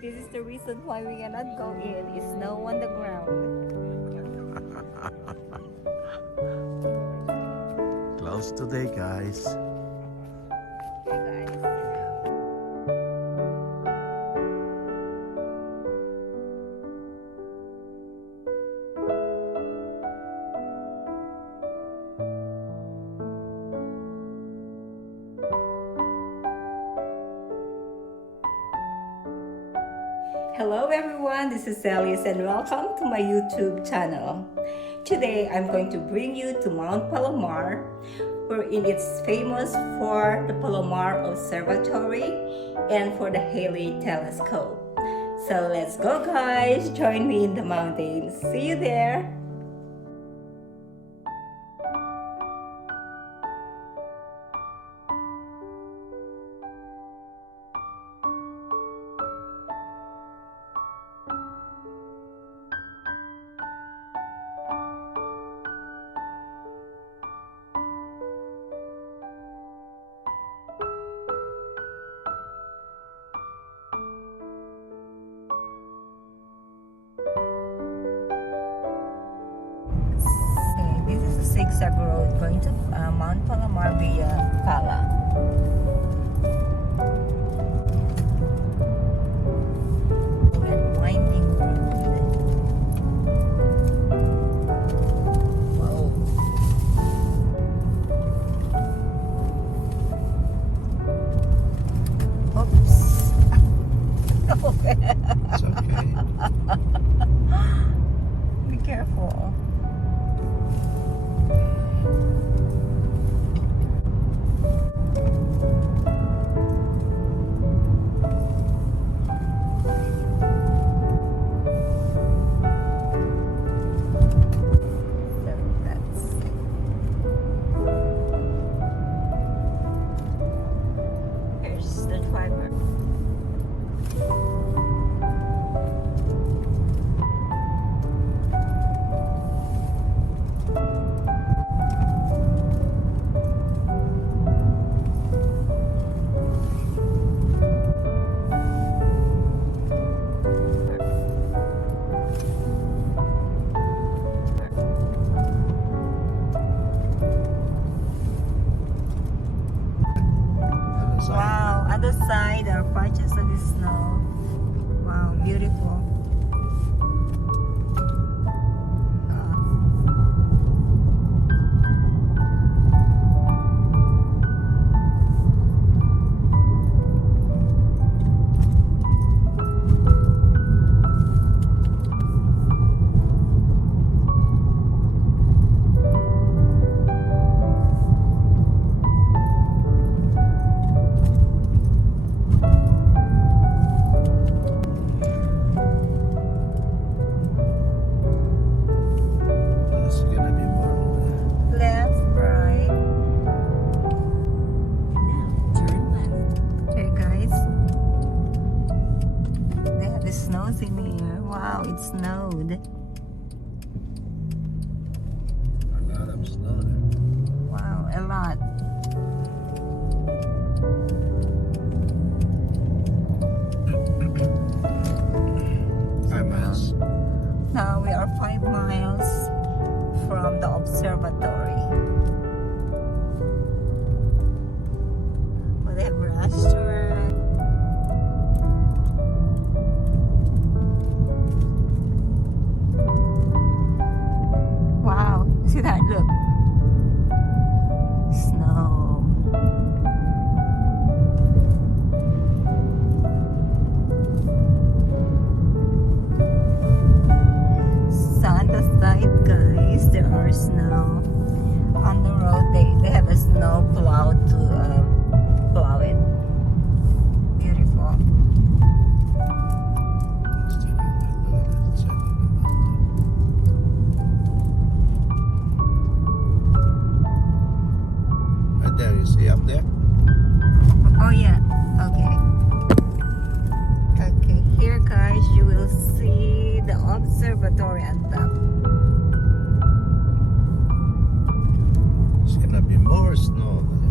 This is the reason why we cannot go in. It's snow on the ground. Close today, guys. Okay, guys. Hello everyone, this is Alice and welcome to my YouTube channel. Today I'm going to bring you to Mount Palomar, wherein it's famous for the Palomar Observatory and for the Hale Telescope. So let's go guys, join me in the mountains. See you there! This is a zigzag road going to Mount Palomar via Pala. And winding road. Whoa. Oops. It's okay. Be careful. Here's the driver. Wow, other side are patches of snow. Wow, beautiful. It's gonna be warm. Left, right. Turn left. Okay, guys. They have the snows in here. Wow, it snowed. A lot of snow there. Wow, a lot. Hi, miles. Now we are 5 miles from the observatory. Well, they have restaurant. Wow, see that? Look. Snow. On the side, guys, there are snow. On the road, they have a snow plow to plow it. Beautiful. Let's take a look at that side of the mountain. Right there, you see up there? Oh yeah, okay. Okay, here guys, you will see the observatory on top. It's gonna be more snow over there.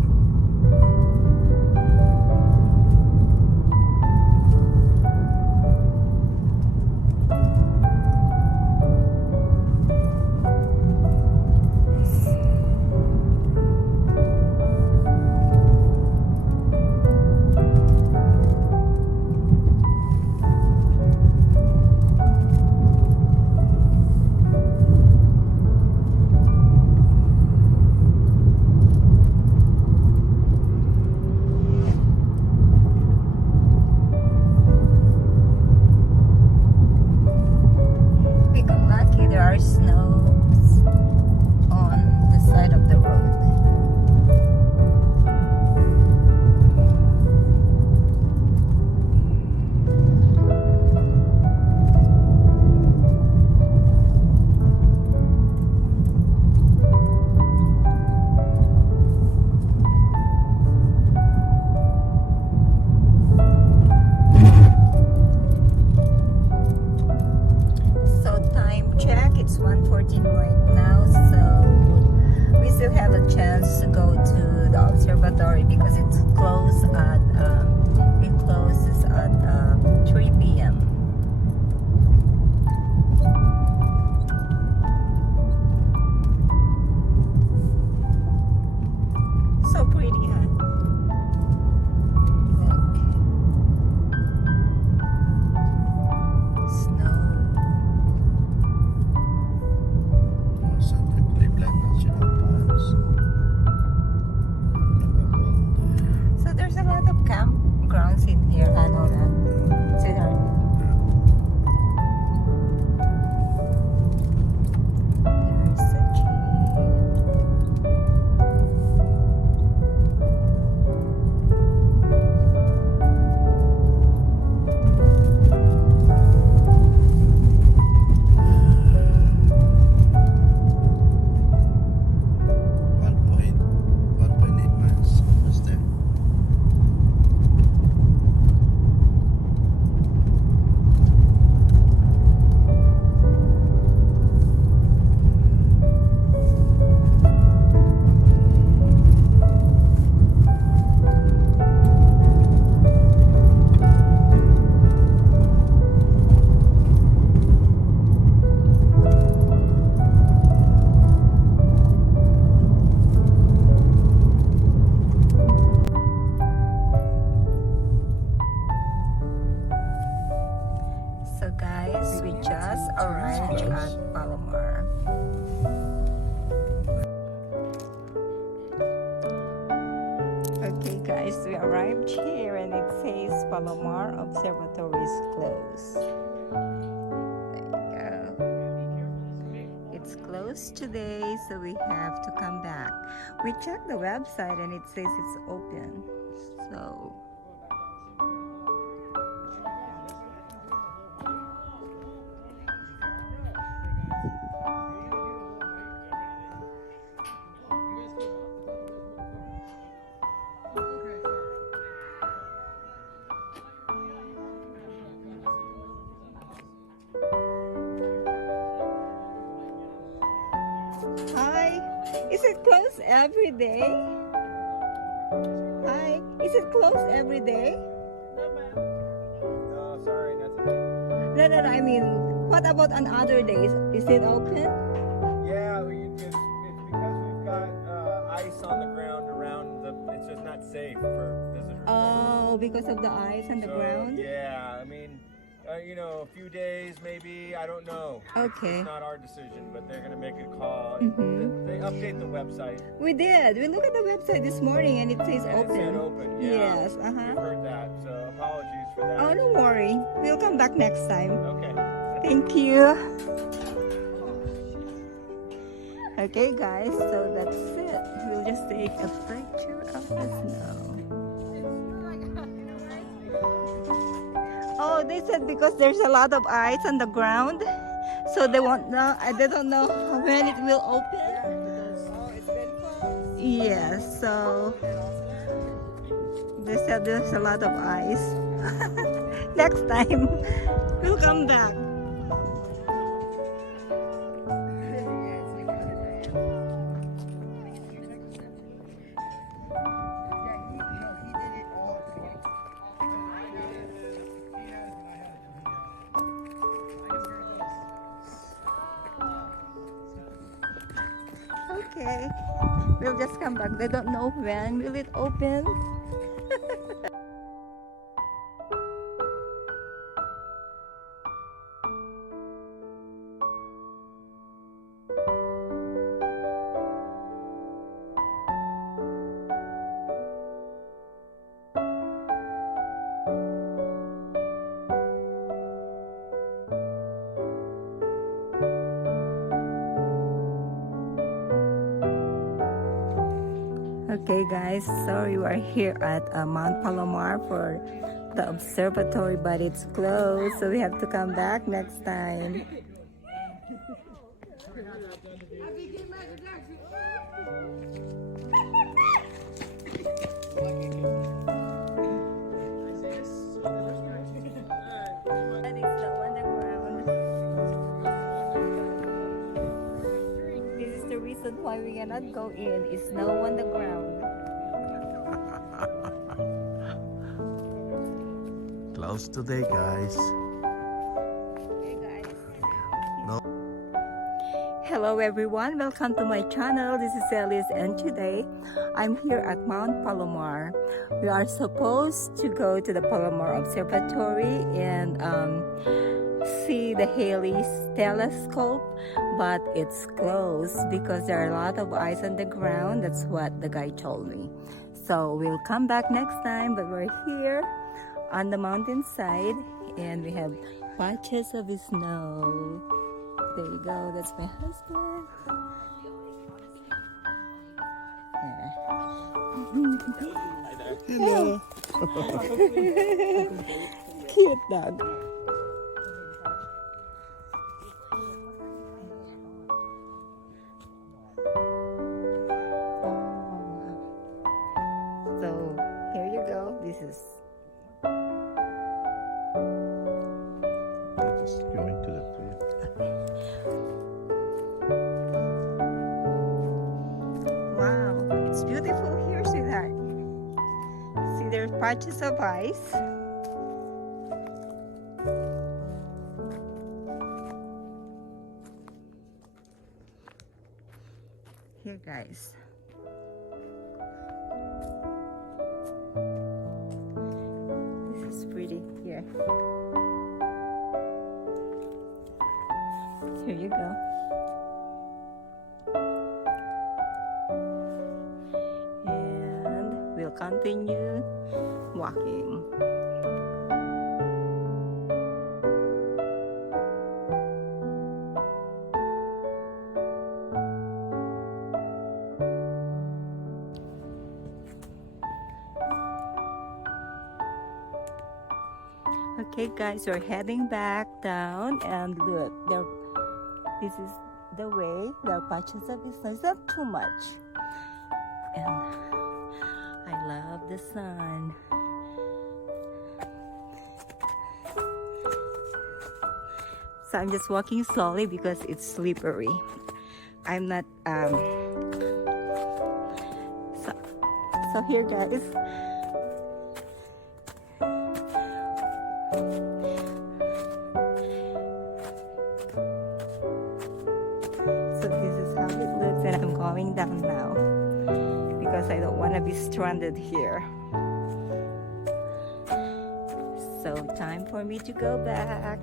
We just arrived at Palomar. Okay guys, we arrived here and it says Palomar Observatory is closed. There you go. It's closed today, so we have to come back. We checked the website and it says it's open. So hi, is it closed every day? Hi, is it closed every day? No, sorry, not today. No, I mean, what about on other days? Is it open? Yeah, it's because we've got ice on the ground around it's just not safe for visitors. Oh, because of the ice on the ground? Yeah, I mean, a few days maybe, I don't know. Okay. It's not our decision, but they're going to make a call. Mhm. They update the website. We did. We looked at the website this morning and it says And open. It said open, yeah. Yes, We've heard that, so apologies for that. Oh, don't worry. We'll come back next time. Okay. Thank you. Okay, guys, so that's it. We'll just take a picture of the snow. Oh, they said because there's a lot of ice on the ground, so they won't know. They don't know when it will open. It's been closed. Yes, so they said there's a lot of ice. Next time, we'll come back. Okay, we'll just come back. They don't know when will it open. Okay guys, sorry we're here at Mount Palomar for the observatory, but it's closed, so we have to come back next time. And it's snow on the ground. This is the reason why we cannot go in. It's snow on the ground. Closed today, guys. Hey guys. No. Hello everyone, welcome to my channel. This is Alice and today I'm here at Mount Palomar. We are supposed to go to the Palomar Observatory and see the Hale Telescope, but it's closed because there are a lot of ice on the ground. That's what the guy told me. So we'll come back next time, but we're here on the mountainside and we have patches of snow. There you go, that's my husband. Hello. Cute dog. So here you go. This is We're just going to the trip. wow. It's beautiful here, sweetheart. See, there's patches of ice. Here, guys. This is pretty here. Here you go. And we'll continue walking. Okay guys, we're heading back down, and look, this is the way. There are patches of snow. It's not too much, and I love the sun. So I'm just walking slowly because it's slippery. I'm not so here guys, so this is how it looks, and I'm going down now because I don't want to be stranded here. So time for me to go back.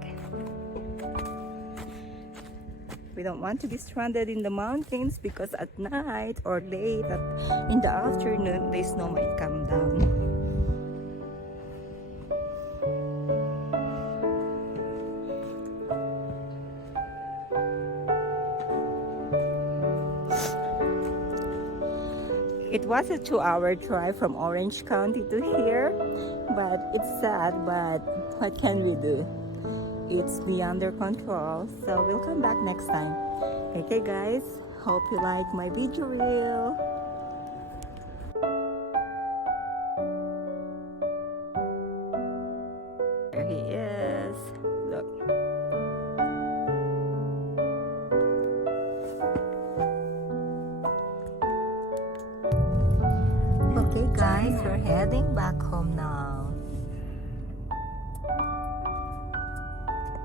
We don't want to be stranded in the mountains because at night or late in the afternoon, the snow might come down. It was a 2-hour drive from Orange County to here, but it's sad, but what can we do? It's beyond their control, so we'll come back next time. Okay guys, hope you like my video reel. There he is. Look. Okay guys, we're heading back home now.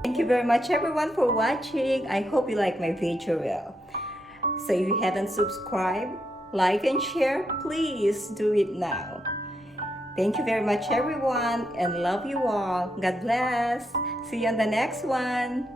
Thank you very much everyone for watching. I hope you like my video reel. So if you haven't subscribed, like and share, please do it now. Thank you very much everyone, and love you all. God bless. See you on the next one.